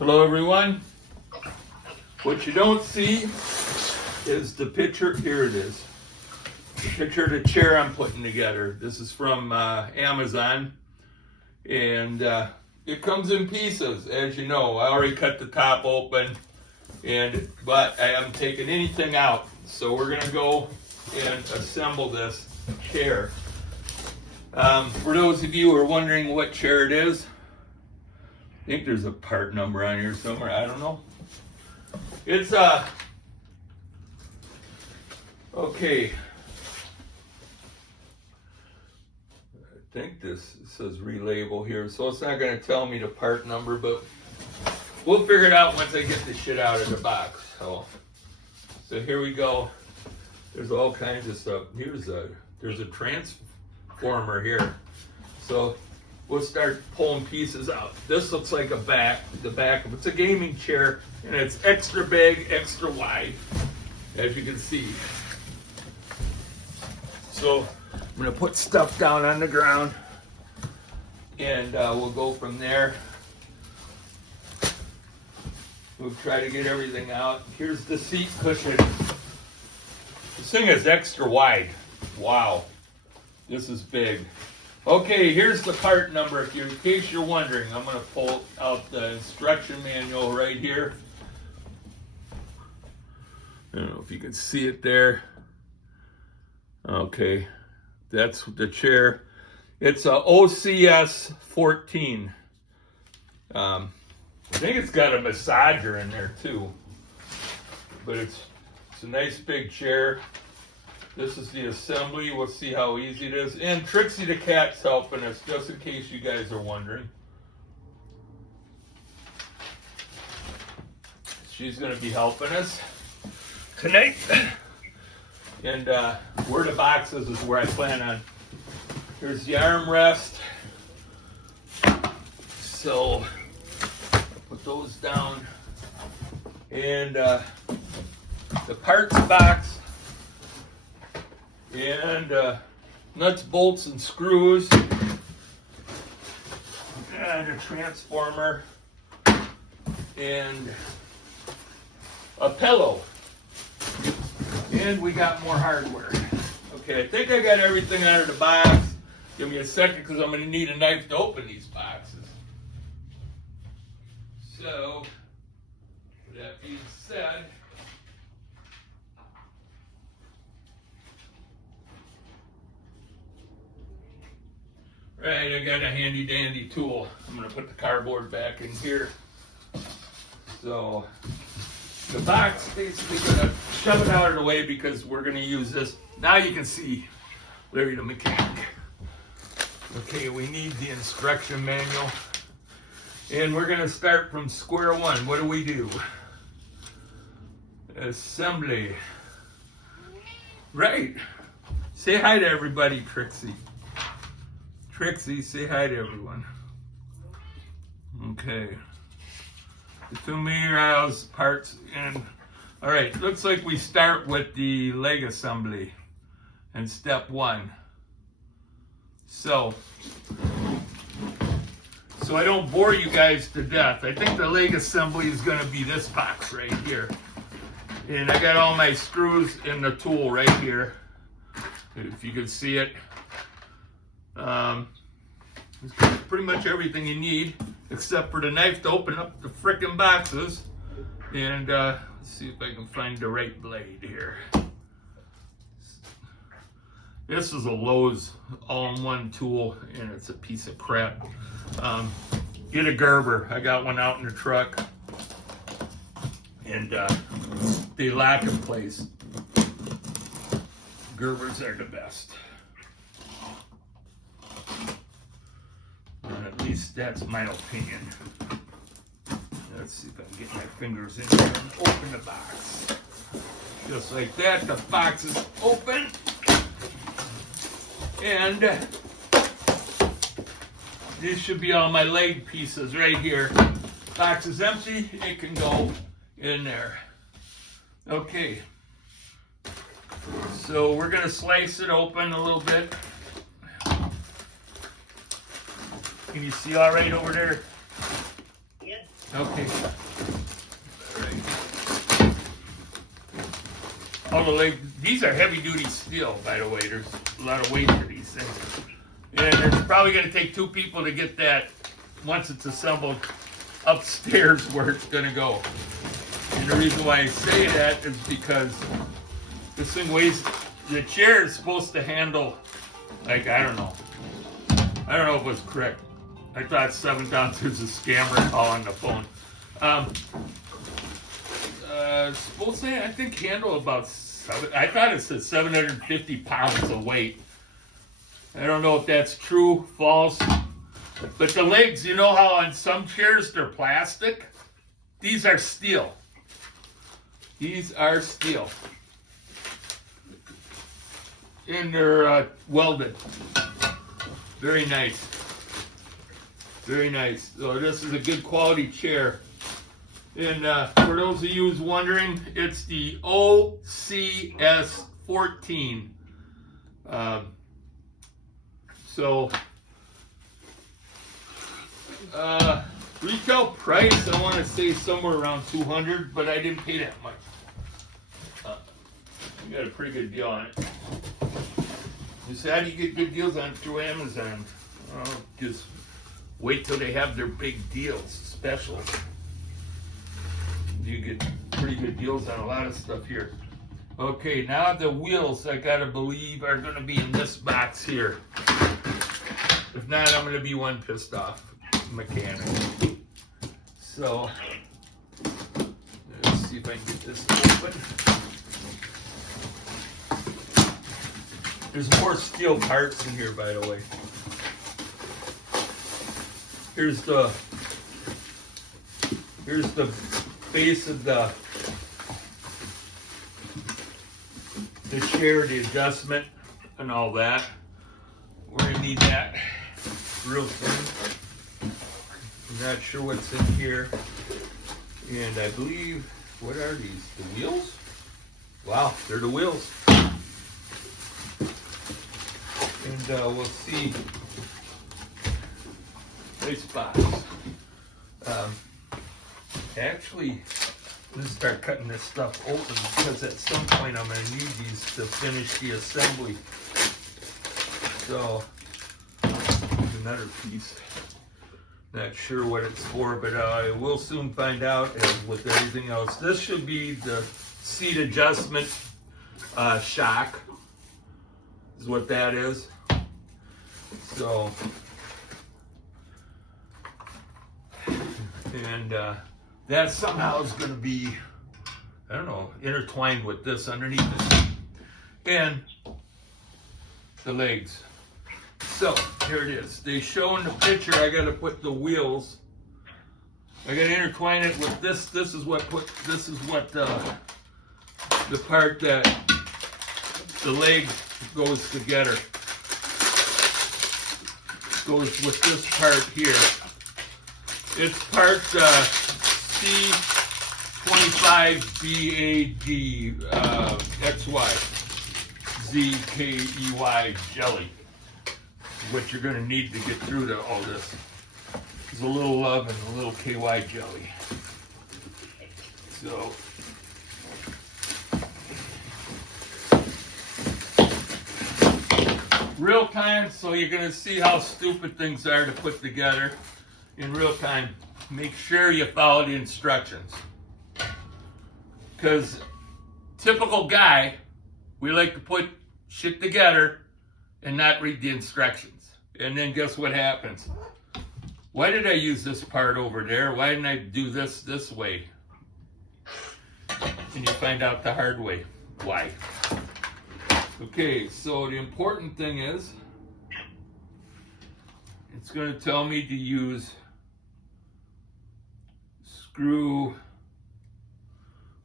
Hello everyone. What you don't see is the picture. Here it is. The picture of the chair I'm putting together. This is from Amazon, and it comes in pieces, as you know. I already cut the top open, but I haven't taken anything out. So we're gonna go and assemble this chair. For those of you who are wondering what chair it is, I think there's a part number on here somewhere. I don't know. It's okay. I think this says relabel here, so it's not going to tell me the part number, but we'll figure it out once I get the shit out of the box. So here we go. There's all kinds of stuff. There's a transformer here. So we'll start pulling pieces out. This looks like the back of it's a gaming chair, and it's extra big, extra wide, as you can see. So I'm gonna put stuff down on the ground, and we'll go from there. We'll try to get everything out. Here's the seat cushion. This thing is extra wide. Wow, this is big. Okay, here's the part number. In case you're wondering, I'm going to pull out the instruction manual right here. I don't know if you can see it there. Okay, that's the chair. It's a OCS 14. I think it's got a massager in there too. But it's a nice big chair. This is the assembly. We'll see how easy it is. And Trixie the cat's helping us, just in case you guys are wondering. She's going to be helping us tonight. And where the boxes is where I plan on. Here's the armrest. So I'll put those down. And the parts box. And nuts, bolts, and screws, and a transformer, and a pillow, and we got more hardware. Okay, I think I got everything out of the box. Give me a second, because I'm going to need a knife to open these boxes. So, with that being said, right, I got a handy dandy tool. I'm going to put the cardboard back in here. So the box, basically going to shove it out of the way because we're going to use this. Now you can see Larry the mechanic. Okay, we need the instruction manual. And we're going to start from square one. What do? Assembly. Right. Say hi to everybody, Trixie. Trixie, say hi to everyone. Okay. The familiarize parts in. All right, looks like we start with the leg assembly and step one. So I don't bore you guys to death. I think the leg assembly is going to be this box right here. And I got all my screws in the tool right here, if you can see it. It's pretty much everything you need, except for the knife to open up the frickin' boxes. And let's see if I can find the right blade here. This is a Lowe's all-in-one tool, and it's a piece of crap. Get a Gerber. I got one out in the truck, and they lock in place. Gerbers are the best. And at least that's my opinion. Let's see if I can get my fingers in here and open the box. Just like that, the box is open. And these should be all my leg pieces right here. Box is empty, it can go in there. Okay. So we're gonna slice it open a little bit. Can you see all right over there? Yes. Okay. All right. Oh, these are heavy duty steel, by the way. There's a lot of weight to these things. And it's probably going to take 2 people to get that, once it's assembled, upstairs where it's going to go. And the reason why I say that is because this thing weighs, the chair is supposed to handle, like, I don't know if it was correct. I thought 7,000 was a scammer call on the phone. Supposed to, I think, handle about I thought it said 750 pounds of weight. I don't know if that's true, false. But the legs, you know how on some chairs they're plastic? These are steel. These are steel. And they're welded. Very nice. Very nice. So this is a good quality chair. And for those of you who's wondering, it's the OCS 14. Retail price, I want to say somewhere around $200, but I didn't pay that much. You got a pretty good deal on it. You say, how do you get good deals on through Amazon? Just wait till they have their big deals, specials. You get pretty good deals on a lot of stuff here. Okay, now the wheels, I gotta believe, are gonna be in this box here. If not, I'm gonna be one pissed off mechanic. So, let's see if I can get this open. There's more steel parts in here, by the way. Here's the base of the chair, the adjustment, and all that. We're gonna need that real soon. I'm not sure what's in here. And I believe, what are these? The wheels? Wow, they're the wheels. And we'll see. Nice box. Actually, let's start cutting this stuff open because at some point I'm going to need these to finish the assembly. So, another piece. Not sure what it's for, but I will soon find out, as with everything else. This should be the seat adjustment shock, is what that is. So, and that somehow is going to be, I don't know, intertwined with this underneath it. And the legs. So, here it is. They show in the picture I got to put the wheels. I got to intertwine it with this. This is what the part that the leg goes together. Goes with this part here. It's part C25BAD XYZKEY jelly. What you're going to need to get through to all this is a little love and a little KY jelly. So, real time, so you're going to see how stupid things are to put together in real time. Make sure you follow the instructions. Because typical guy, we like to put shit together and not read the instructions. And then guess what happens? Why did I use this part over there? Why didn't I do this way? And you find out the hard way. Why? Okay, so the important thing is, it's going to tell me to use screw.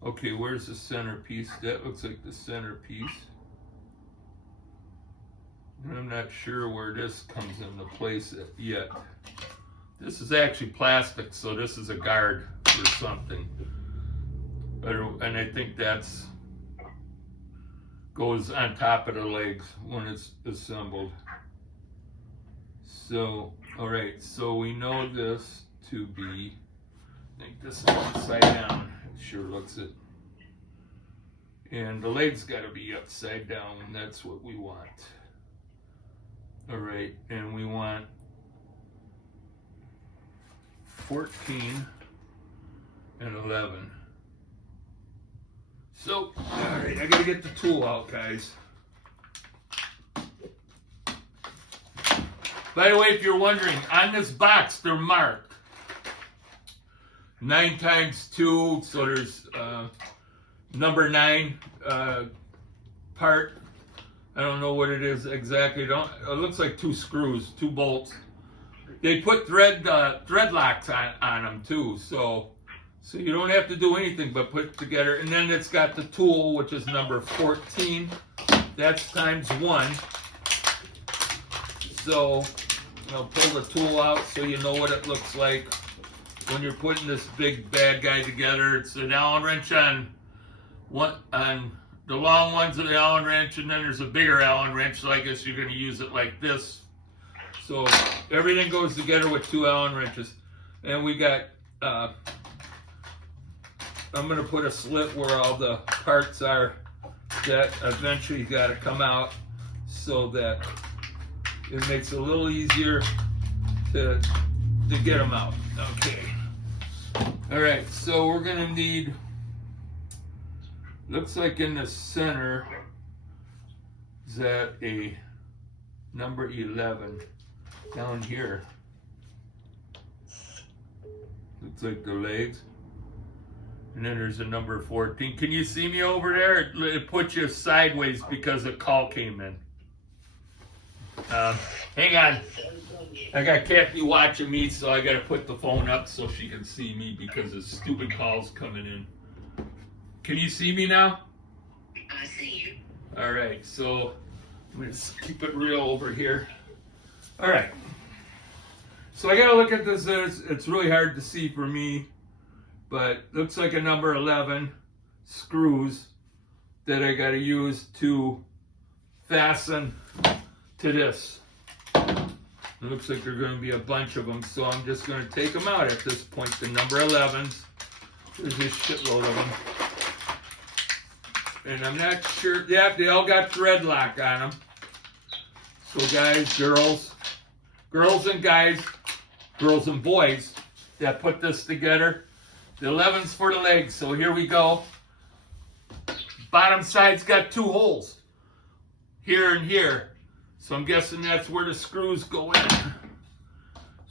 Okay, where's the center piece? That looks like the center piece. I'm not sure where this comes into place yet. This is actually plastic, so this is a guard or something. And I think that's goes on top of the legs when it's assembled. So, all right, so we know this to be I think this is upside down. It sure looks it. And the leg's got to be upside down, and that's what we want. All right, and we want 14 and 11. So, all right, I got to get the tool out, guys. By the way, if you're wondering, on this box, they're marked 9 times 2, so there's number 9 part. I don't know what it is exactly. It looks like 2 screws, 2 bolts. They put thread locks on them too, so you don't have to do anything but put it together. And then it's got the tool, which is number 14. That's times 1. So I'll pull the tool out so you know what it looks like when you're putting this big bad guy together. It's an Allen wrench on the long ones of the Allen wrench, and then there's a bigger Allen wrench, so I guess you're going to use it like this. So everything goes together with 2 Allen wrenches. And we got, I'm going to put a slit where all the parts are that eventually got to come out, so that it makes it a little easier to get them out. Okay. All right, so we're going to need, looks like in the center is that a number 11 down here. Looks like the legs. And then there's a number 14. Can you see me over there? It puts you sideways because a call came in. Hang on. I got Kathy watching me, so I got to put the phone up so she can see me because the stupid call's coming in. Can you see me now? I see you. All right, so I'm going to keep it real over here. All right. So I got to look at this. It's really hard to see for me, but looks like a number 11 screws that I got to use to fasten to this. It looks like there are going to be a bunch of them, so I'm just going to take them out at this point. The number 11s. There's a shitload of them. And I'm not sure. Yeah, they all got thread lock on them. So guys, girls and guys, girls and boys that put this together. The 11's for the legs. So here we go. Bottom side's got 2 holes. Here and here. So I'm guessing that's where the screws go in.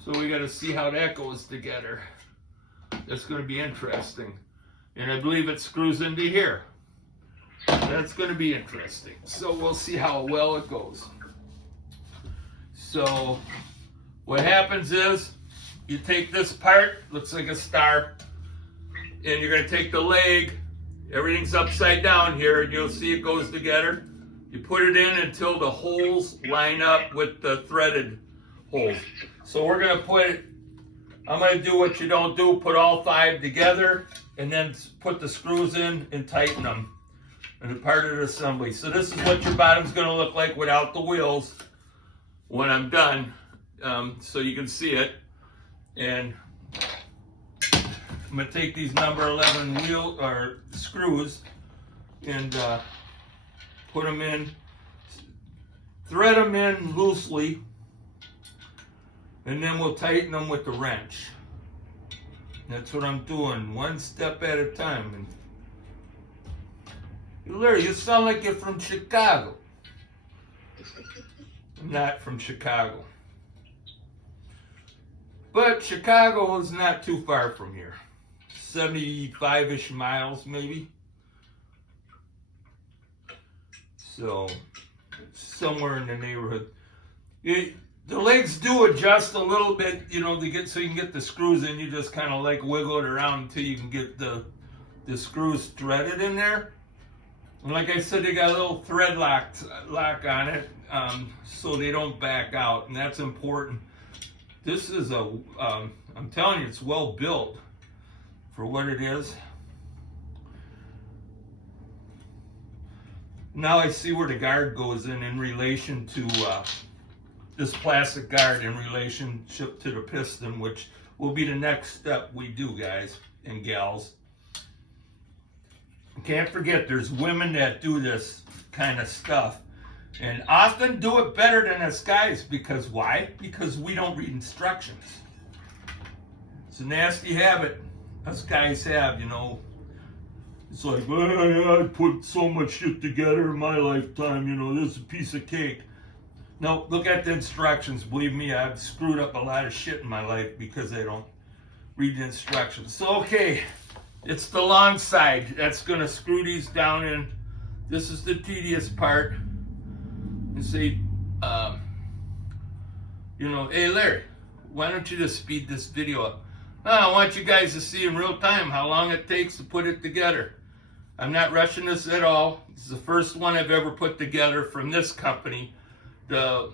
So we got to see how that goes together. That's going to be interesting. And I believe it screws into here. That's going to be interesting. So we'll see how well it goes. So what happens is you take this part, looks like a star, and you're going to take the leg. Everything's upside down here, and you'll see it goes together. You put it in until the holes line up with the threaded holes. So we're going to I'm going to do what you don't do, put all 5 together, and then put the screws in and tighten them. And a part of the assembly. So this is what your bottom's going to look like without the wheels when I'm done. So you can see it. And I'm going to take these number 11 screws and put them in, thread them in loosely, and then we'll tighten them with the wrench. That's what I'm doing, one step at a time. And Larry, you sound like you're from Chicago. I'm not from Chicago. But Chicago is not too far from here. 75-ish miles, maybe. So, somewhere in the neighborhood. The legs do adjust a little bit, you know, so you can get the screws in. You just kind of like wiggle it around until you can get the screws threaded in there. And like I said, they got a little thread lock on it, so they don't back out, and that's important. This is I'm telling you, it's well built for what it is. Now I see where the guard goes in relation to this plastic guard in relationship to the piston, which will be the next step we do, guys and gals. Can't forget, there's women that do this kind of stuff and often do it better than us guys. Because why? Because we don't read instructions. It's a nasty habit us guys have, you know. It's like, well, I put so much shit together in my lifetime, you know, this is a piece of cake. No, look at the instructions. Believe me, I've screwed up a lot of shit in my life because I don't read the instructions. So, okay, it's the long side that's going to screw these down in. This is the tedious part. You see, you know, hey, Larry, why don't you just speed this video up? I want you guys to see in real time how long it takes to put it together. I'm not rushing this at all. This is the first one I've ever put together from this company. The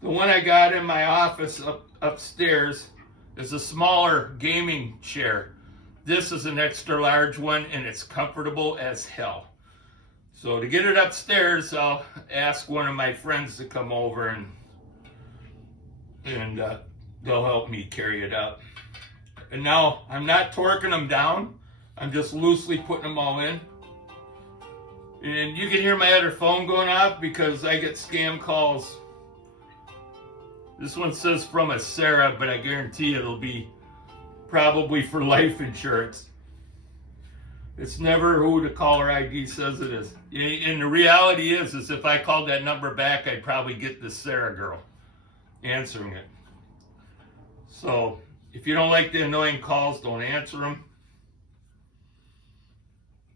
one I got in my office upstairs is a smaller gaming chair. This is an extra large one, and it's comfortable as hell. So to get it upstairs, I'll ask one of my friends to come over and they'll help me carry it up. And now I'm not torquing them down. I'm just loosely putting them all in. And you can hear my other phone going off because I get scam calls. This one says from a Sarah, but I guarantee it'll be probably for life insurance. It's never who the caller ID says it is. And the reality is if I called that number back, I'd probably get this Sarah girl answering it. So if you don't like the annoying calls, don't answer them.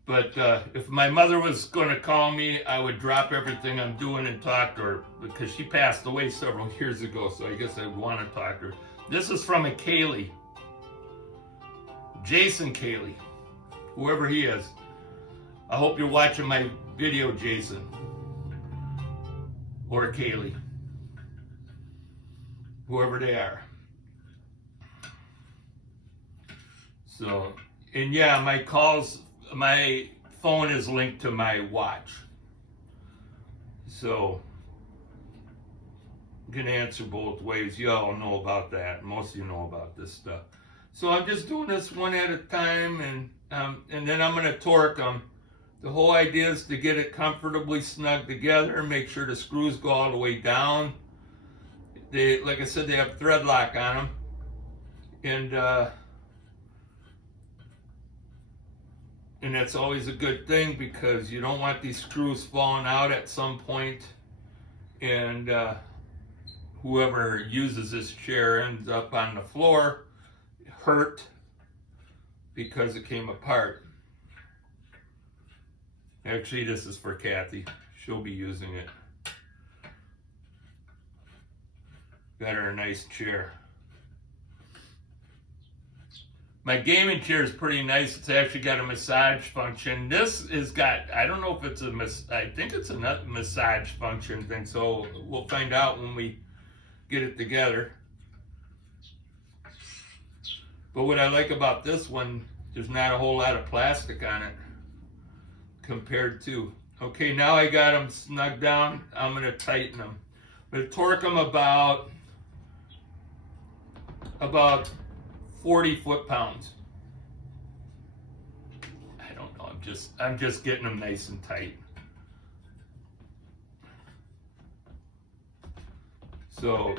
But if my mother was going to call me, I would drop everything I'm doing and talk to her, because she passed away several years ago, so I guess I'd want to talk to her. This is from a Kaylee. Jason Kaylee. Whoever he is. I hope you're watching my video, Jason. Or Kaylee. Whoever they are. So, and yeah, my phone is linked to my watch. So, you can answer both ways. You all know about that. Most of you know about this stuff. So I'm just doing this one at a time, and then I'm going to torque them. The whole idea is to get it comfortably snug together, make sure the screws go all the way down. They, like I said, they have thread lock on them, and that's always a good thing, because you don't want these screws falling out at some point, and whoever uses this chair ends up on the floor hurt because it came apart. Actually, this is for Kathy. She'll be using it. Got her a nice chair. My gaming chair is pretty nice. It's actually got a massage function. This has got, I don't know if it's I think it's a massage function thing, so we'll find out when we get it together. But what I like about this one, there's not a whole lot of plastic on it compared to. Okay, now I got them snug down. I'm going to tighten them. I'm going to torque them about 40 foot-pounds. I don't know. I'm just getting them nice and tight. So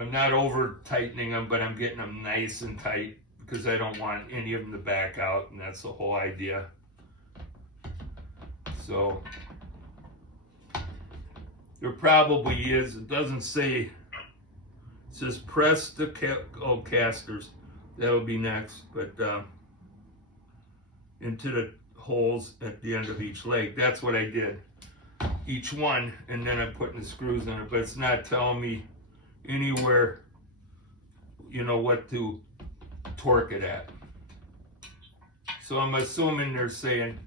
I'm not over tightening them, but I'm getting them nice and tight because I don't want any of them to back out, and that's the whole idea. So there probably is. It doesn't say. It says press the casters. That'll be next, but into the holes at the end of each leg. That's what I did. Each one, and then I'm putting the screws in it, but it's not telling me anywhere, you know, what to torque it at. So I'm assuming they're saying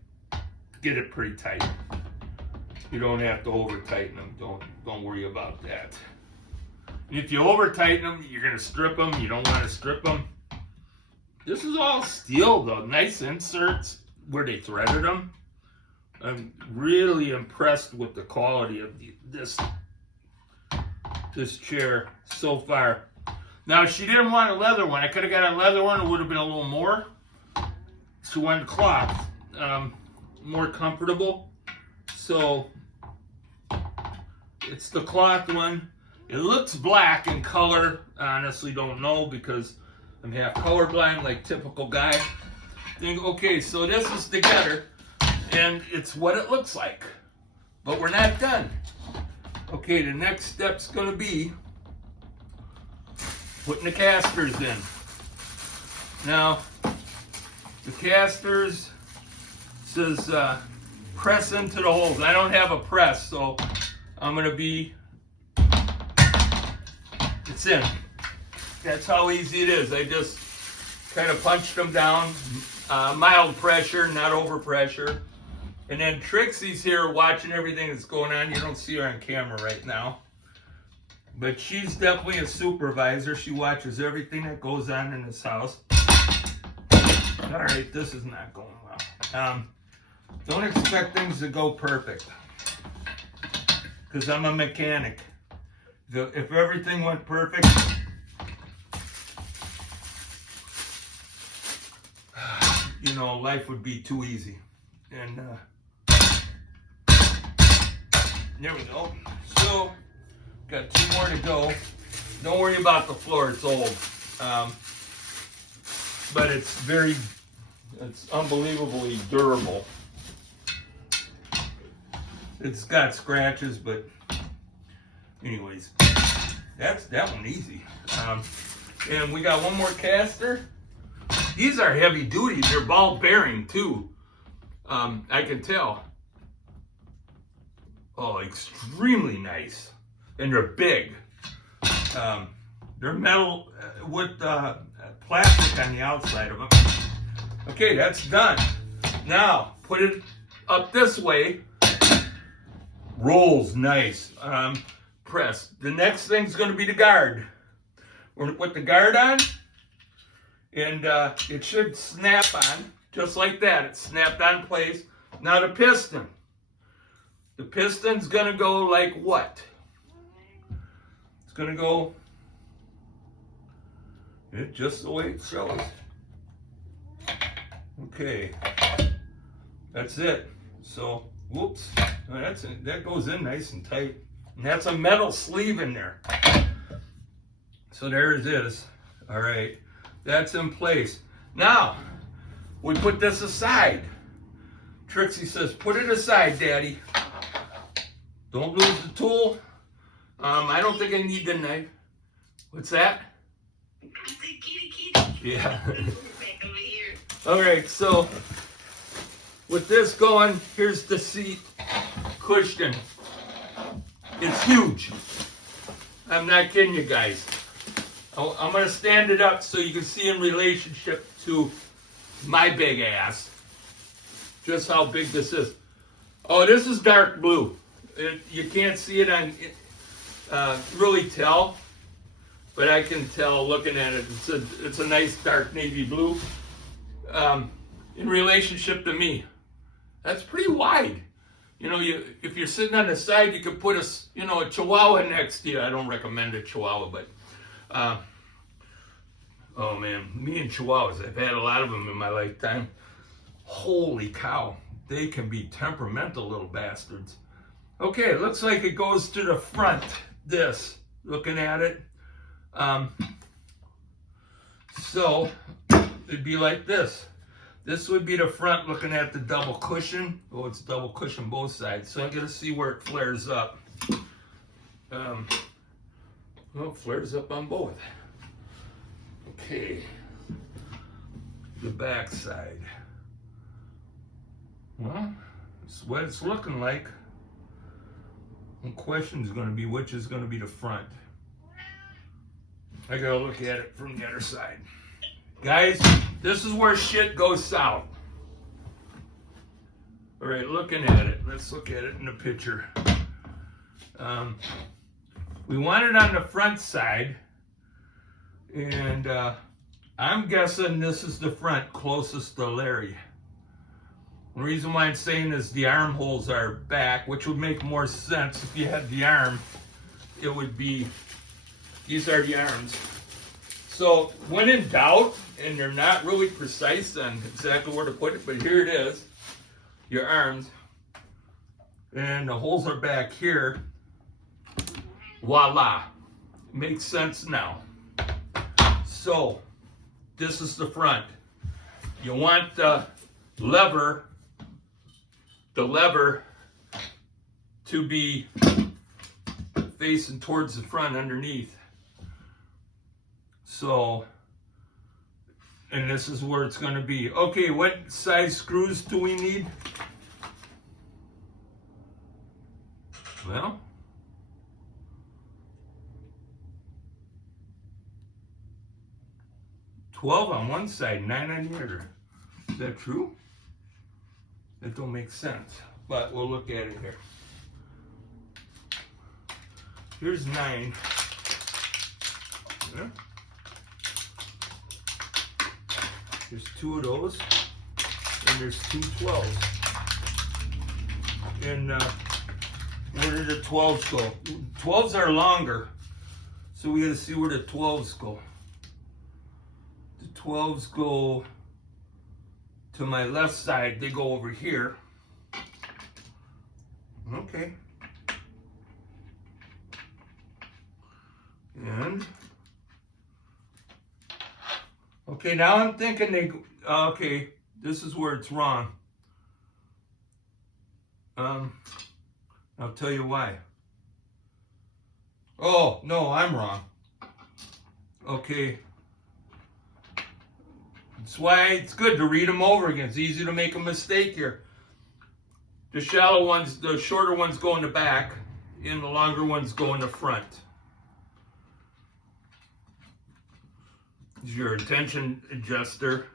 get it pretty tight. You don't have to over tighten them. Don't worry about that. If you over tighten them, you're gonna strip them. You don't want to strip them. This is all steel though. Nice inserts where they threaded them. I'm really impressed with the quality of this. this chair so far. Now, she didn't want a leather one. I could have got a leather one. It would have been a little more. She wanted cloth, more comfortable. So it's the cloth one. It looks black in color. I honestly don't know because I'm half colorblind, like typical guy. Think, okay, so this is together, and it's what it looks like. But we're not done. Okay, the next step's gonna be putting the casters in. Now, the casters says press into the holes. I don't have a press, so I'm gonna be, it's in. That's how easy it is. I just kind of punched them down, mild pressure, not over pressure. And then Trixie's here watching everything that's going on. You don't see her on camera right now. But she's definitely a supervisor. She watches everything that goes on in this house. All right, this is not going well. Don't expect things to go perfect, because I'm a mechanic. If everything went perfect, you know, life would be too easy. And there we go. So, got 2 more to go. Don't worry about the floor, it's old. But it's unbelievably durable. It's got scratches, but anyways, that's that one easy. And we got one more caster. These are heavy duty. They're ball bearing too. I can tell. Oh, extremely nice. And they're big. They're metal with plastic on the outside of them. Okay, that's done. Now, put it up this way. Rolls nice. Press. The next thing's going to be the guard. We're going to put the guard on, and it should snap on, just like that. It's snapped on place. Now the piston. The piston's going to go like what? It's going to go just the way it shows. Okay. That's it. So, whoops. That goes in nice and tight. And that's a metal sleeve in there. So there it is. All right. That's in place. Now, we put this aside. Trixie says, put it aside, Daddy. Don't lose the tool. I don't think I need the knife. What's that? I said kitty. Yeah. Back over here. All right, so with this going, here's the seat cushion. It's huge. I'm not kidding you guys. I'm going to stand it up so you can see in relationship to my big ass just how big this is. Oh, this is dark blue. You can't see it on, really tell, but I can tell looking at it. It's a nice dark navy blue. In relationship to me, that's pretty wide. You know, if you're sitting on the side, you could put a Chihuahua next to you. I don't recommend a Chihuahua, but oh man, me and Chihuahuas, I've had a lot of them in my lifetime. Holy cow, they can be temperamental little bastards. Okay, it looks like it goes to the front. Looking at it, so it'd be like this. This would be the front looking at the double cushion. Oh, it's double cushion both sides. So I'm going to see where it flares up. Well, it flares up on both. Okay. The back side. Well, it's what it's looking like. The question is going to be which is going to be the front. I got to look at it from the other side. Guys, this is where shit goes south. All right, looking at it. Let's look at it in the picture. We want it on the front side. And I'm guessing this is the front closest to Larry. The reason why I'm saying is the armholes are back, which would make more sense if you had the arm it would be, these are the arms. So when in doubt, and you're not really precise on exactly where to put it, but here it is, your arms, and the holes are back here. Voila, makes sense now. So this is the front. You want the lever to be facing towards the front underneath. So, and this is where it's going to be. Okay, what size screws do we need? Well, $12 on one side, 9 on the other. Is that true? That don't make sense, but we'll look at it here. Here's 9. Yeah. There's 2 of those, and there's 2 12s. And where did the 12s go? 12s are longer, so we gotta see where the 12s go. The 12s go to my left side, they go over here. Okay. And okay, now I'm thinking they okay, this is where it's wrong. I'll tell you why. Oh, no, I'm wrong. Okay. That's why it's good to read them over again. It's easy to make a mistake here. The shallow ones, the shorter ones go in the back, and the longer ones go in the front. This is your tension adjuster.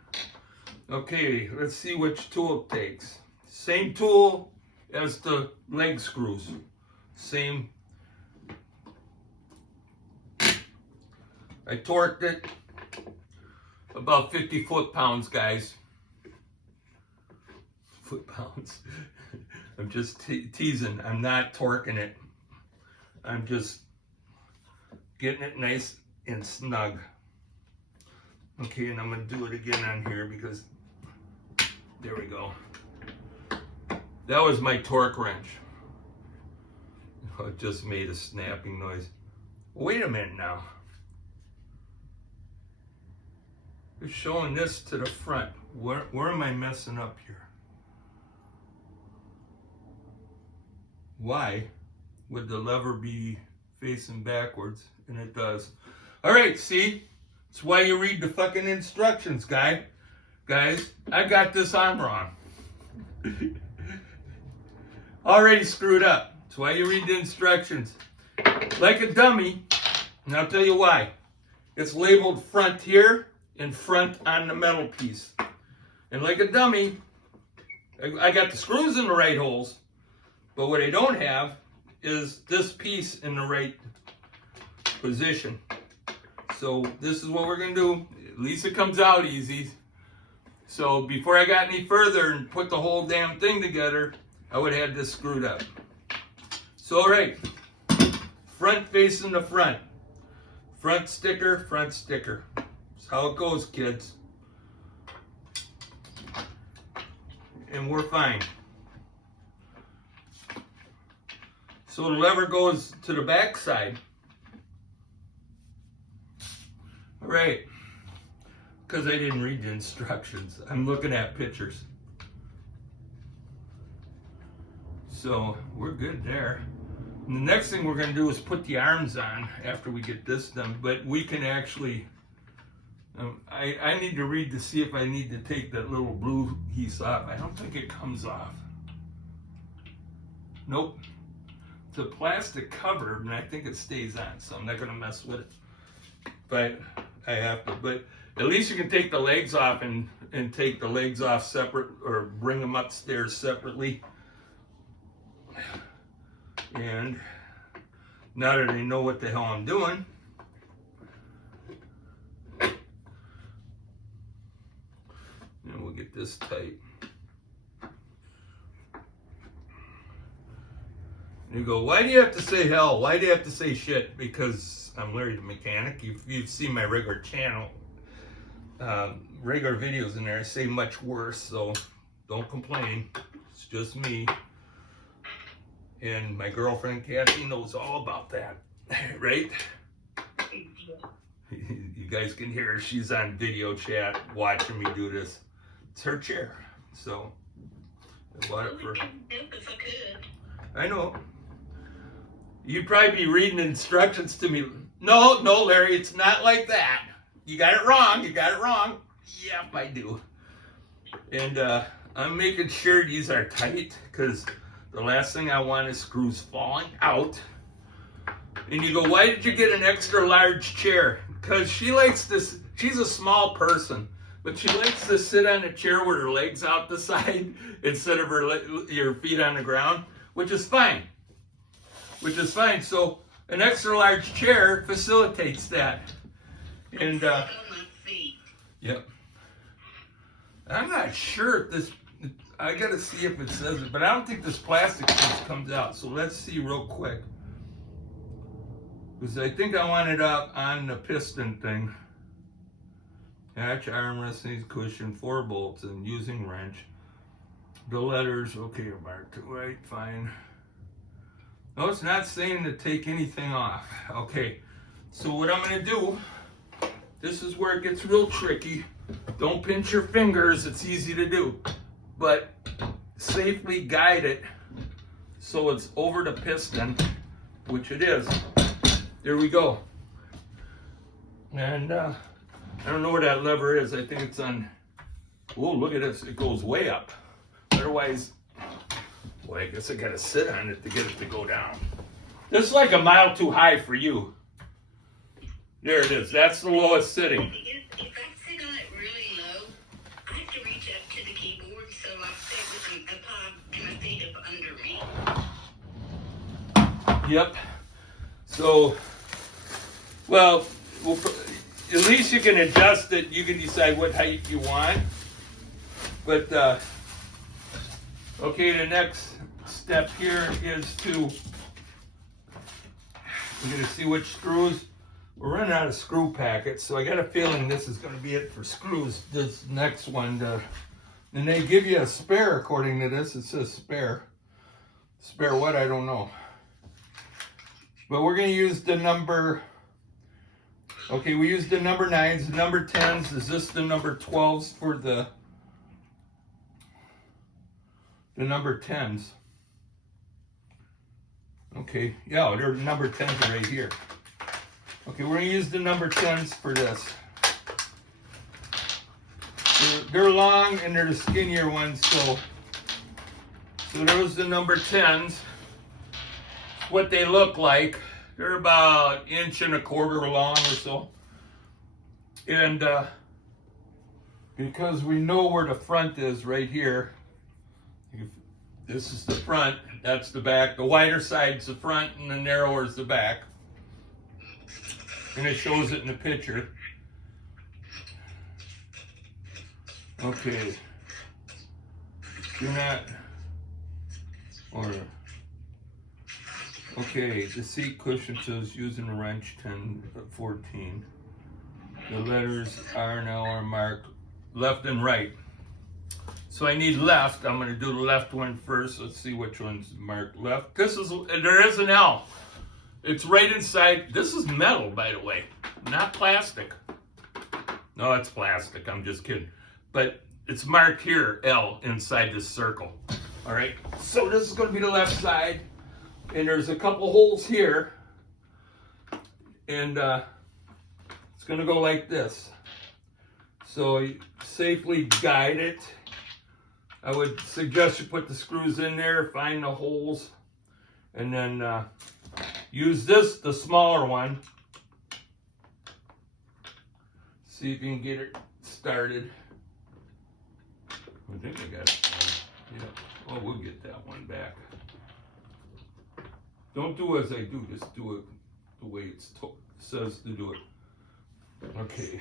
Okay, let's see which tool it takes. Same tool as the leg screws. Same. I torqued it about 50 foot-pounds, guys. Foot-pounds. I'm just teasing. I'm not torquing it. I'm just getting it nice and snug. Okay, and I'm going to do it again on here because there we go. That was my torque wrench. Oh, it just made a snapping noise. Wait a minute now. It's showing this to the front. Where am I messing up here? Why would the lever be facing backwards? And it does. All right, see? That's why you read the fucking instructions, guys. I got this arm wrong. Already screwed up. That's why you read the instructions. Like a dummy, and I'll tell you why. It's labeled front here and front on the metal piece. And like a dummy, I got the screws in the right holes, but what I don't have is this piece in the right position. So this is what we're going to do. At least it comes out easy. So before I got any further and put the whole damn thing together, I would have had this screwed up. So all right, front facing the front. Front sticker, front sticker. That's how it goes, kids. And we're fine. So the lever goes to the back side. All right, because I didn't read the instructions. I'm looking at pictures. So we're good there. And the next thing we're going to do is put the arms on after we get this done. But we can actually, I need to read to see if I need to take that little blue piece off. I don't think it comes off. Nope. It's a plastic cover, and I think it stays on, so I'm not going to mess with it. But I have to. But at least you can take the legs off and take the legs off separate, or bring them upstairs separately. And now that I know what the hell I'm doing, and we'll get this tight. You go, why do you have to say hell? Why do you have to say shit? Because I'm Larry the Mechanic. You've seen my regular channel, regular videos in there. I say much worse, so don't complain. It's just me. And my girlfriend Kathy knows all about that, right? You guys can hear her. She's on video chat watching me do this. It's her chair. So I bought it for. If I could. I know. You'd probably be reading instructions to me. No, Larry, it's not like that. You got it wrong. You got it wrong. Yep, I do. And I'm making sure these are tight because the last thing I want is screws falling out. And you go, why did you get an extra large chair? Because she likes this. She's a small person, but she likes to sit on a chair with her legs out the side instead of your feet on the ground, which is fine. So an extra large chair facilitates that. And On my feet. yep. I'm not sure if this. I gotta see if it says it, but I don't think this plastic piece comes out. So let's see real quick. Because I think I want it up on the piston thing. Hatch, armrest, cushion, 4 bolts, and using wrench. The letters, okay, are marked right, fine. No, it's not saying to take anything off. Okay, so what I'm gonna do, this is where it gets real tricky. Don't pinch your fingers, it's easy to do. But safely guide it so it's over the piston, which it is. There we go. And I don't know where that lever is. I think it's on. Oh, look at this. It goes way up. Otherwise, well, I guess I gotta sit on it to get it to go down. This is like a mile too high for you. There it is. That's the lowest sitting. If I sit on it really low, I have to reach up to the keyboard, so I sit with a palm and my feet up under me. Yep. So, well, at least you can adjust it. You can decide what height you want. But, okay, the next step here is to, we're going to see which screws. We're running out of screw packets, so I got a feeling this is going to be it for screws. This next one, and they give you a spare according to this. It says spare. Spare what? I don't know. But we're going to use the number, okay, we used the number 9s, the number 10s. Is this the number 12s for the number 10s? Okay, yeah, they're number 10s right here. Okay, we're going to use the number 10s for this. They're long and they're the skinnier ones, so those are the number 10s. What they look like, they're about 1.25 inches long or so. And because we know where the front is right here, this is the front, that's the back. The wider side's the front and the narrower is the back. And it shows it in the picture. Okay. Do not, or, okay, the seat cushion says using a wrench 10-14. The letters R and L are marked left and right. So I need left. I'm going to do the left one first. Let's see which one's marked left. There is an L. It's right inside. This is metal, by the way, not plastic. No, it's plastic. I'm just kidding. But it's marked here, L, inside this circle. All right. So this is going to be the left side. And there's a couple holes here. And it's going to go like this. So you safely guide it. I would suggest you put the screws in there, find the holes, and then use this, the smaller one. See if you can get it started. I think I got it. Yeah. Oh, we'll get that one back. Don't do as I do, just do it the way it says to do it. Okay.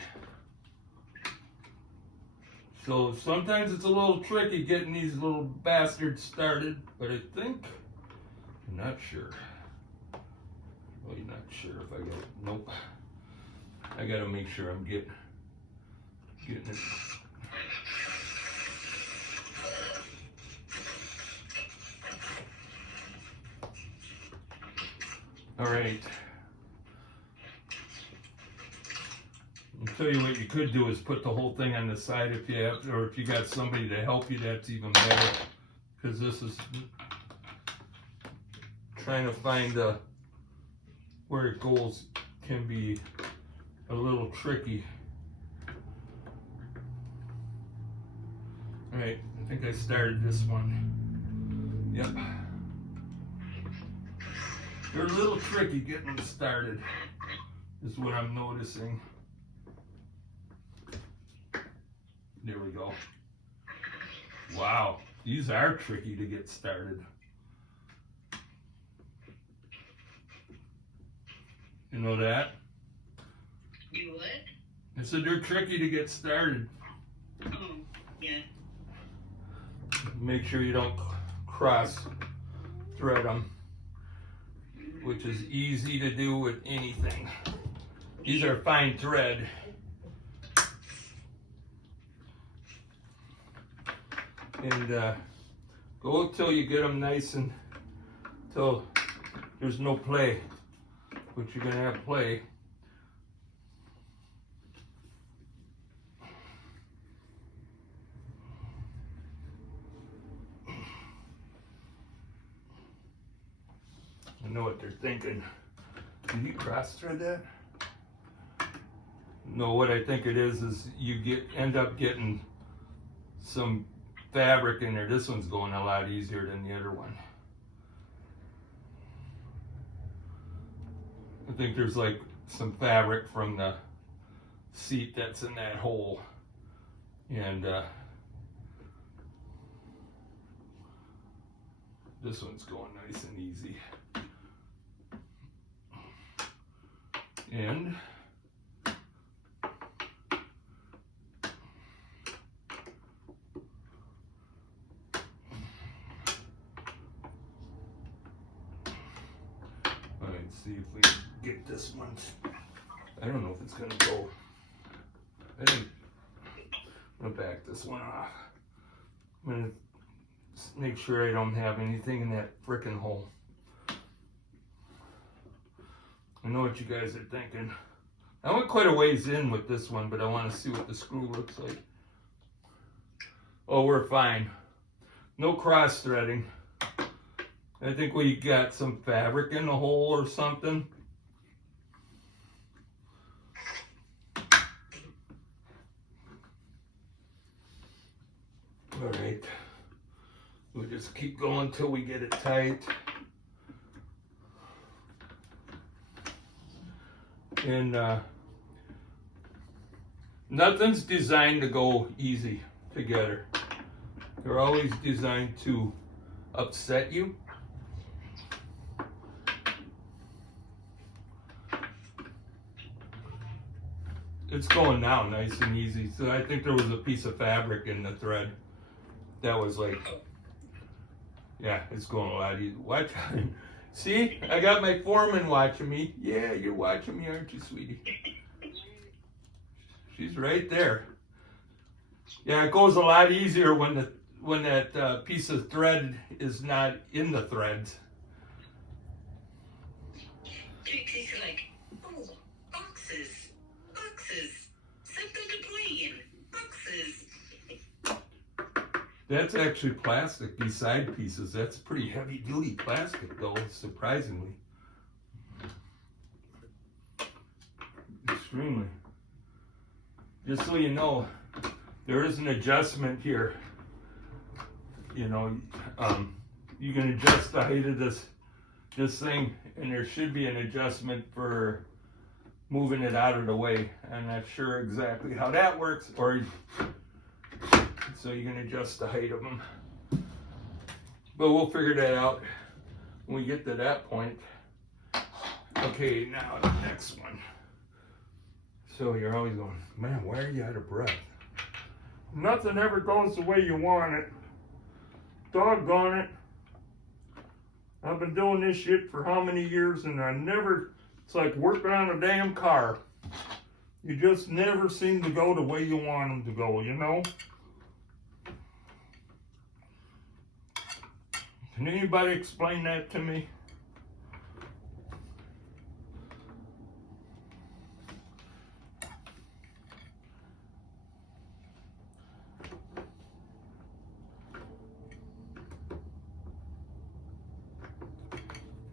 So sometimes it's a little tricky getting these little bastards started, but I think I'm not sure. Really not sure if I got it. Nope. I gotta make sure I'm getting it. All right. I'll tell you what you could do is put the whole thing on the side if you have, or if you got somebody to help you, that's even better. Because this is trying to find where it goes can be a little tricky. All right, I think I started this one. Yep. They're a little tricky getting them started, is what I'm noticing. There we go. Wow, these are tricky to get started. You know that? You what? I said they're tricky to get started. Oh, yeah. Make sure you don't cross thread them, which is easy to do with anything. These are fine thread. And go till you get them nice and till there's no play, but you're gonna have play. I know what they're thinking. Did you cross thread that? No, what I think it is you end up getting some fabric in there. This one's going a lot easier than the other one. I think there's like some fabric from the seat that's in that hole, and this one's going nice and easy. And let's see if we can get this one. I don't know if it's gonna go. I think I'm gonna back this one off. I'm gonna make sure I don't have anything in that frickin' hole. I know what you guys are thinking. I went quite a ways in with this one, but I want to see what the screw looks like. Oh, we're fine. No cross threading. I think we got some fabric in the hole or something. All right. We'll just keep going till we get it tight. And nothing's designed to go easy together. They're always designed to upset you. It's going now nice and easy. So I think there was a piece of fabric in the thread that was like, yeah, it's going a lot easier. Watch. See, I got my foreman watching me. Yeah, you're watching me, aren't you, sweetie? She's right there. Yeah, it goes a lot easier when that piece of thread is not in the threads. Trixie's like, oh, boxes, something to play in, boxes. That's actually plastic, these side pieces. That's pretty heavy duty plastic though, surprisingly. Extremely. Just so you know, there is an adjustment here. You know, you can adjust the height of this thing, and there should be an adjustment for moving it out of the way. I'm not sure exactly how that works, or so you can adjust the height of them. But we'll figure that out when we get to that point. Okay, now the next one. So you're always going, man, why are you out of breath? Nothing ever goes the way you want it. Doggone it. I've been doing this shit for how many years, and it's like working on a damn car. You just never seem to go the way you want them to go, you know? Can anybody explain that to me?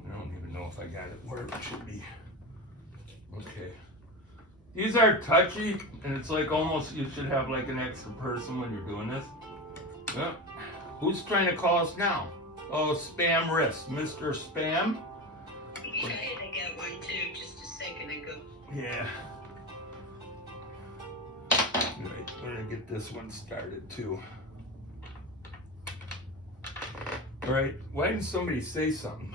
I don't even know if I got it where it should be. Okay. These are touchy, and it's like almost you should have like an extra person when you're doing this. Well, who's trying to call us now? Oh, Spam Wrist, Mr. Spam. Yeah, I got one too, just a second ago. Yeah. Right, we're gonna get this one started too. All right, why didn't somebody say something?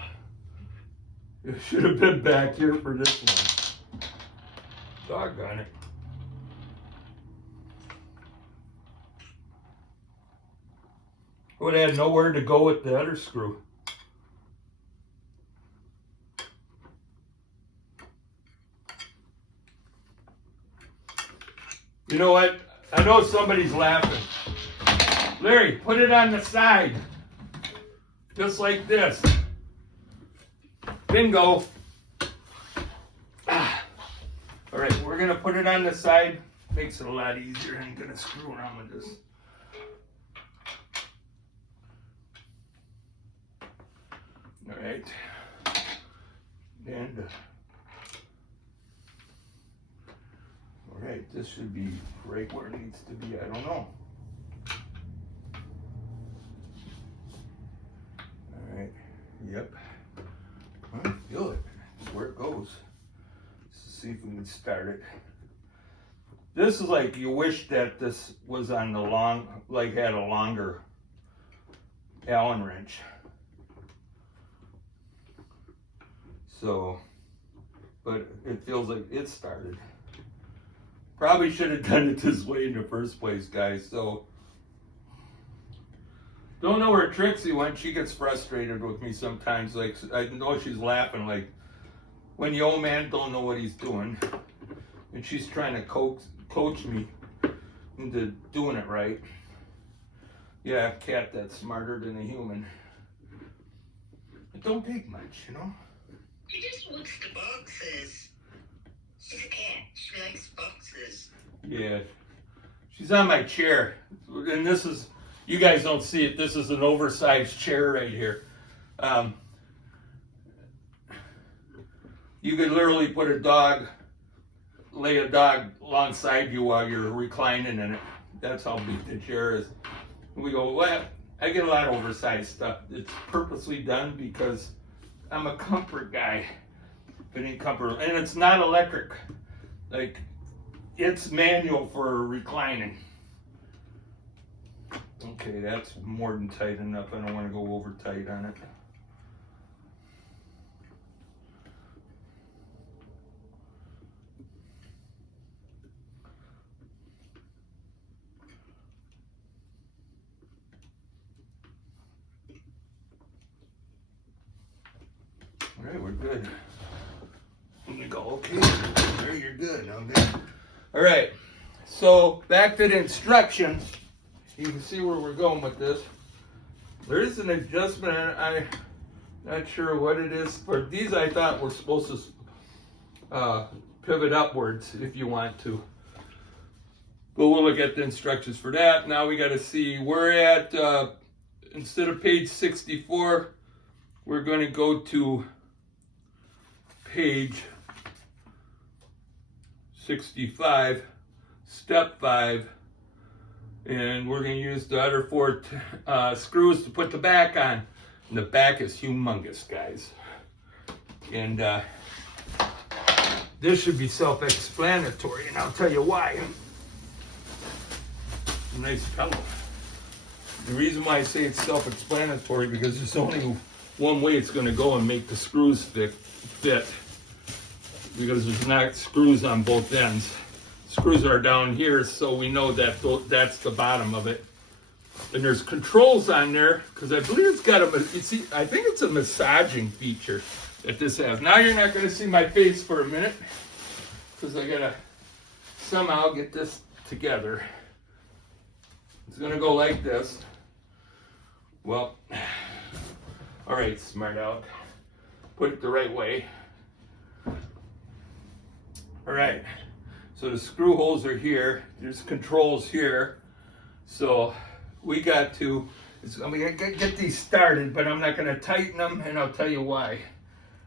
You should have been back here for this one. Doggone it. Would have had nowhere to go with the other screw. You know what? I know somebody's laughing. Larry, put it on the side. Just like this. Bingo. Ah. All right, we're going to put it on the side. Makes it a lot easier. I ain't going to screw around with this. All right. And all right, this should be right where it needs to be. I don't know. All right. Yep. I feel it. That's where it goes. Let's see if we can start it. This is like you wish that this was on the had a longer Allen wrench. So, but it feels like it started. Probably should have done it this way in the first place, guys. So, don't know where Trixie went. She gets frustrated with me sometimes. Like, I know she's laughing. Like, when the old man don't know what he's doing, and she's trying to coach me into doing it right. Yeah, a cat that's smarter than a human. It don't take much, you know. She just wants the boxes. She's a cat. She likes boxes. Yeah. She's on my chair. And this is, you guys don't see it, this is an oversized chair right here. You could literally put lay a dog alongside you while you're reclining in it. That's how big the chair is. And we go, well, I get a lot of oversized stuff. It's purposely done because I'm a comfort guy. Fitting comfort, and it's not electric. Like, it's manual for reclining. Okay, that's more than tight enough. I don't want to go over tight on it. All right, we're good. Let me go. Okay, there you're good. Okay. All right. So back to the instructions. You can see where we're going with this. There is an adjustment. I'm not sure what it is. For these, I thought were supposed to pivot upwards if you want to. But we'll look at the instructions for that. Now we got to see we're at instead of page 64, we're going to go to page 65, step 5, and we're going to use the other 4 screws to put the back on. And the back is humongous, guys. And this should be self-explanatory, and I'll tell you why. A nice pillow. The reason why I say it's self-explanatory because there's only one way it's going to go and make the screws fit. Because there's not screws on both ends. Screws are down here, so we know that that's the bottom of it. And there's controls on there because I believe it's got I think it's a massaging feature that this has. Now you're not going to see my face for a minute because I got to somehow get this together. It's going to go like this. Well, all right, smart aleck. Put it the right way. All right, so the screw holes are here. There's controls here. So we got to, I mean, get these started, but I'm not going to tighten them, and I'll tell you why.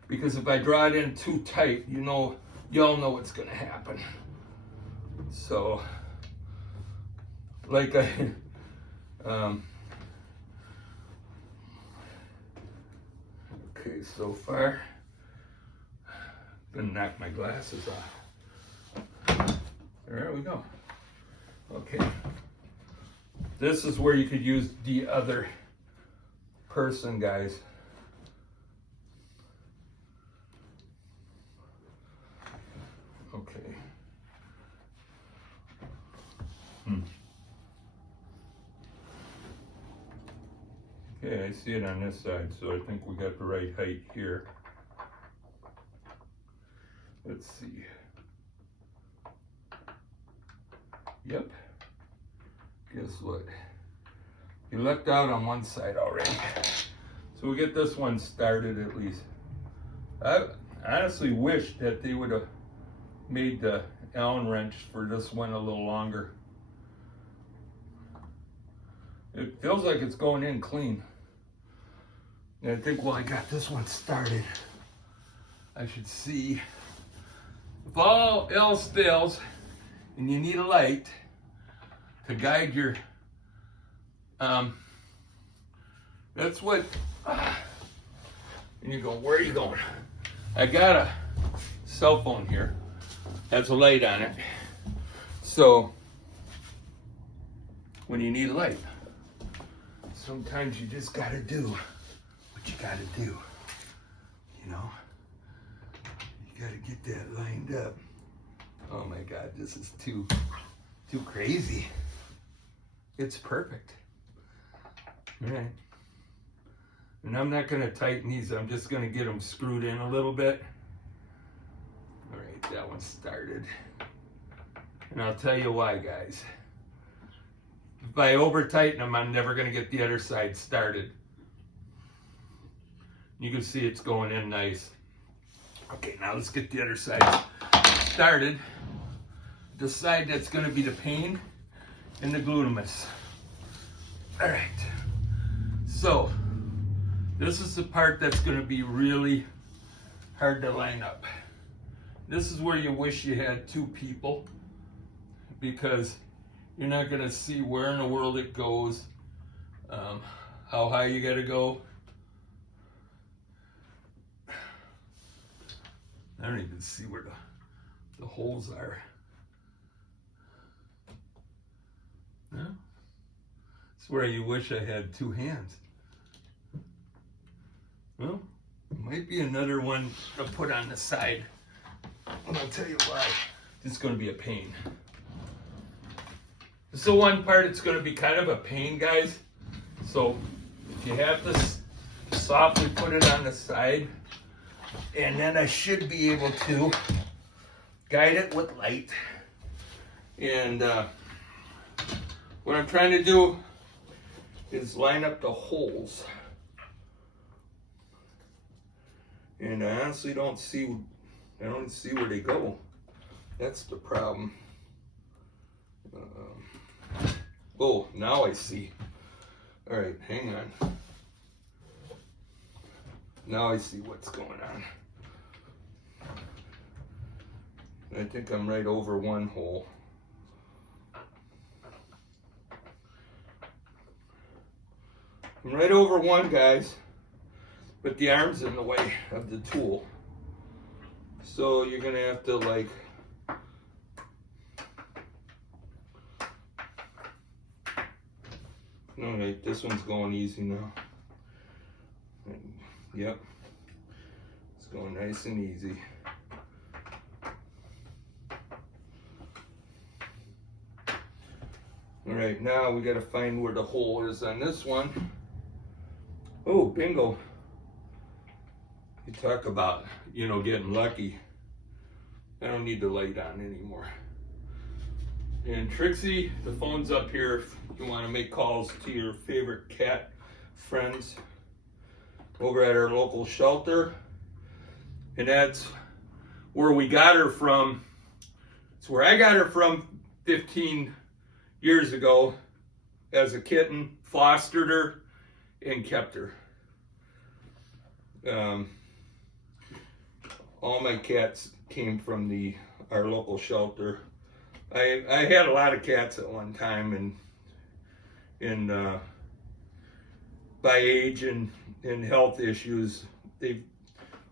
Because if I draw it in too tight, y'all know what's going to happen. So, like okay, so far, I'm gonna knock my glasses off. There we go. Okay. This is where you could use the other person, guys. Okay. Okay, I see it on this side, so I think we got the right height here. Let's see. Yep. Guess what? You left out on one side already. So we get this one started at least. I honestly wish that they would have made the Allen wrench for this one a little longer. It feels like it's going in clean. And I think while I got this one started, I should see if all else fails and you need a light to guide your, that's what, and you go, where are you going? I got a cell phone here, has a light on it. So when you need a light, sometimes you just gotta do what you gotta do, you know? You gotta get that lined up. Oh my God, this is too crazy. It's perfect. All right. And I'm not gonna tighten these, I'm just gonna get them screwed in a little bit. All right, that one started. And I'll tell you why, guys. If I over tighten them, I'm never gonna get the other side started. You can see it's going in nice. Okay, now let's get the other side started. The side that's gonna be the pain and the glutamus. All right, so this is the part that's gonna be really hard to line up. This is where you wish you had two people because you're not gonna see where in the world it goes, how high you gotta go. I don't even see where the holes are. No? It's where you wish I had two hands. Well, might be another one to put on the side. And I'll tell you why. It's gonna be a pain. This is the one part it's gonna be kind of a pain, guys. So if you have this, softly put it on the side, and then I should be able to guide it with light. And what I'm trying to do is line up the holes. And I honestly don't see where they go. That's the problem. Oh, now I see. All right, hang on. Now I see what's going on. I think I'm right over one hole. I'm right over one, guys, but the arm's in the way of the tool. So you're gonna have to like, all right, this one's going easy now. Yep, it's going nice and easy. All right, now we got to find where the hole is on this one. Oh, bingo. You talk about, you know, getting lucky. I don't need the light on anymore. And Trixie, the phone's up here if you want to make calls to your favorite cat friends over at our local shelter. And that's where we got her from. It's where I got her from 15 years ago as a kitten, fostered her, and kept her. All my cats came from our local shelter. I had a lot of cats at one time, and by age and health issues,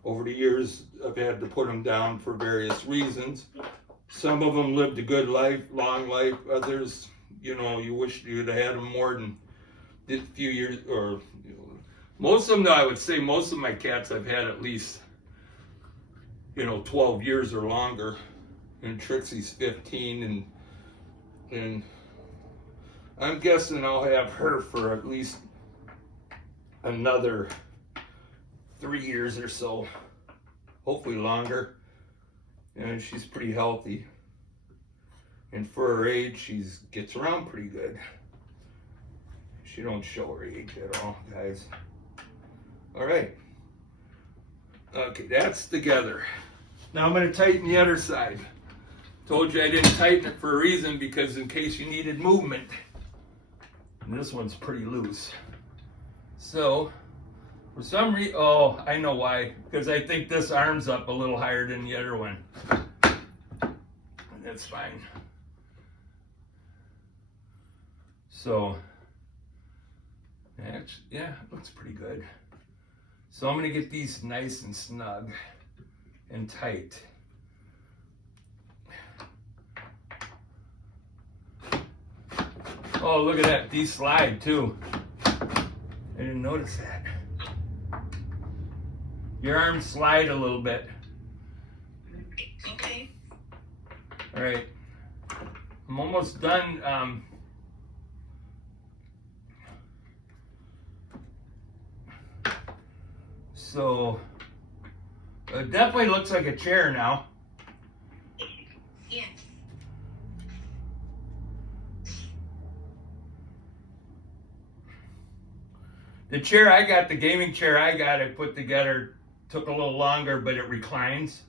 over the years I've had to put them down for various reasons. Some of them lived a good life, long life. Others, you know, you wish you'd have had them more than a few years, or you know, most of them, though, I would say most of my cats I've had at least, you know, 12 years or longer. And Trixie's 15, and I'm guessing I'll have her for at least another 3 years or so, hopefully longer. And she's pretty healthy, and for her age, she gets around pretty good. She don't show her age at all, guys. All right. Okay, that's together. Now I'm going to tighten the other side. Told you I didn't tighten it for a reason, because in case you needed movement. And this one's pretty loose. So, for some reason, oh, I know why. Because I think this arm's up a little higher than the other one. And that's fine. So, yeah, it looks pretty good. So I'm going to get these nice and snug and tight. Oh, look at that. These slide too. I didn't notice that. Your arms slide a little bit. Okay. All right. I'm almost done. So it definitely looks like a chair now. Yeah. The chair I got, the gaming chair I got, I put together, took a little longer, but it reclines.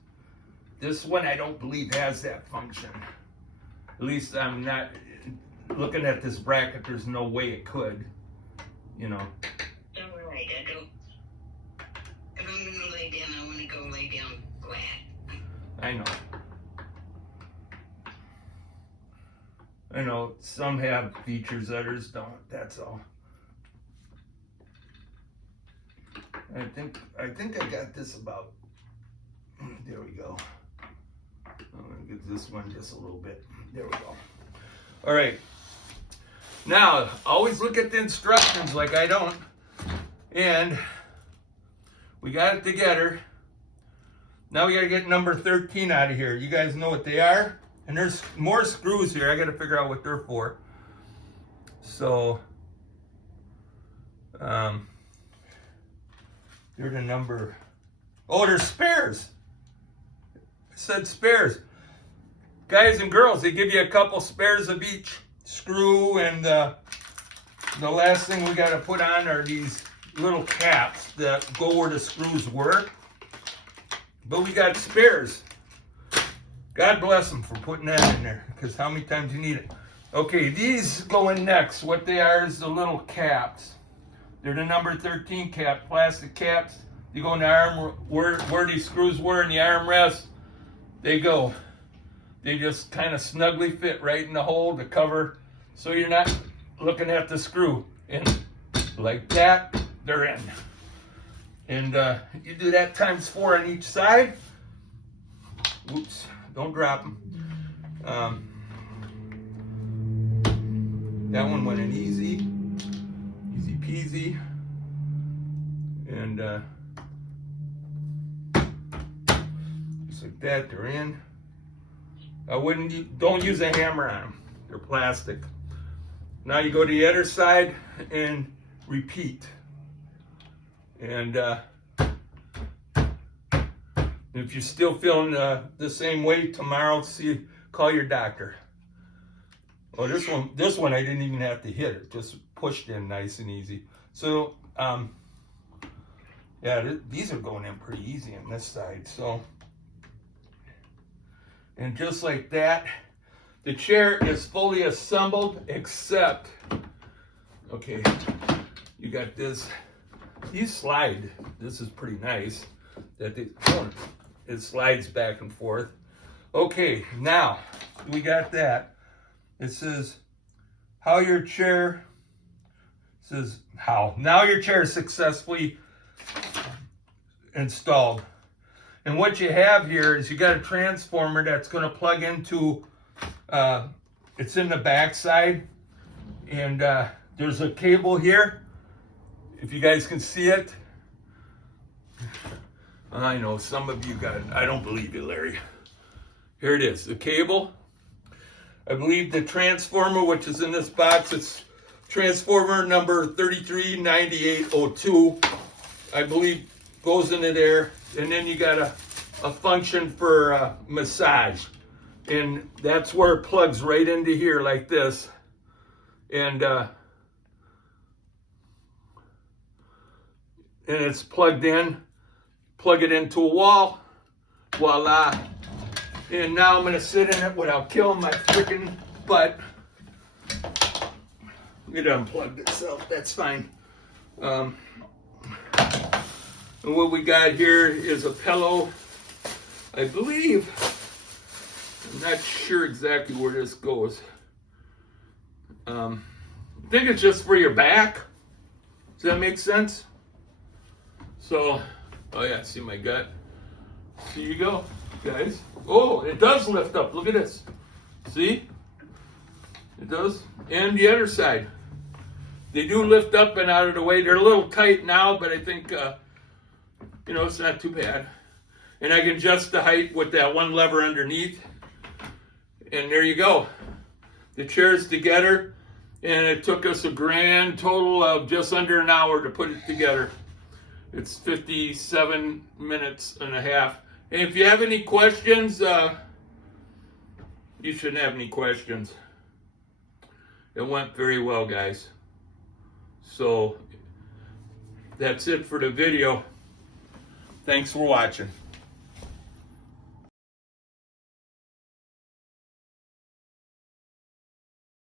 This one I don't believe has that function. At least I'm not looking at this bracket. There's no way it could, you know. Don't worry, I don't. If I'm gonna lay down, I want to go lay down flat. I know. I know some have features, others don't. That's all. I think I got this about. There we go. I'm gonna get this one just a little bit. There we go. All right. Now, always look at the instructions like I don't. And we got it together. Now we gotta get number 13 out of here. You guys know what they are? And there's more screws here. I gotta figure out what they're for. So, they're the number. Oh, there's spares. It said spares. Guys and girls, they give you a couple spares of each screw, and the last thing we got to put on are these little caps that go where the screws were. But we got spares. God bless them for putting that in there, because how many times you need it. Okay, these go in next. What they are is the little caps. They're the number 13 cap, plastic caps. They go in the arm where these screws were in the armrest. They go. They just kind of snugly fit right in the hole to cover, so you're not looking at the screw. And like that, they're in. And you do that times 4 on each side. Oops, don't drop them. That one went in easy. Easy peasy. And just like that, they're in. Don't use a hammer on them. They're plastic. Now you go to the other side and repeat. And if you're still feeling the same way tomorrow, call your doctor. Oh, this one I didn't even have to hit it, just pushed in nice and easy. So, yeah, these are going in pretty easy on this side. So, and just like that, the chair is fully assembled, except, okay, you got this. These slide. This is pretty nice. It slides back and forth. Okay, now we got that. It says how your chair. Says how. Now your chair is successfully installed. And what you have here is you got a transformer that's going to plug into. It's in the back side, and there's a cable here. If you guys can see it. I know some of you got it. I don't believe you, Larry. Here it is, the cable. I believe the transformer, which is in this box, it's transformer number 339802. I believe goes into there. And then you got a function for massage. And that's where it plugs right into here like this. And it's plugged in. Plug it into a wall. Voila. And now I'm going to sit in it without killing my freaking butt. It unplugged itself. That's fine. And what we got here is a pillow. I believe, I'm not sure exactly where this goes. I think it's just for your back. Does that make sense? So, oh yeah, see my gut. Here you go, guys. Oh, it does lift up. Look at this. See? It does. And the other side. They do lift up and out of the way. They're a little tight now, but I think, it's not too bad. And I can adjust the height with that one lever underneath. And there you go. The chair's together. And it took us a grand total of just under an hour to put it together. It's 57 minutes and a half. And if you have any questions, you shouldn't have any questions. It went very well, guys. So that's it for the video. Thanks for watching.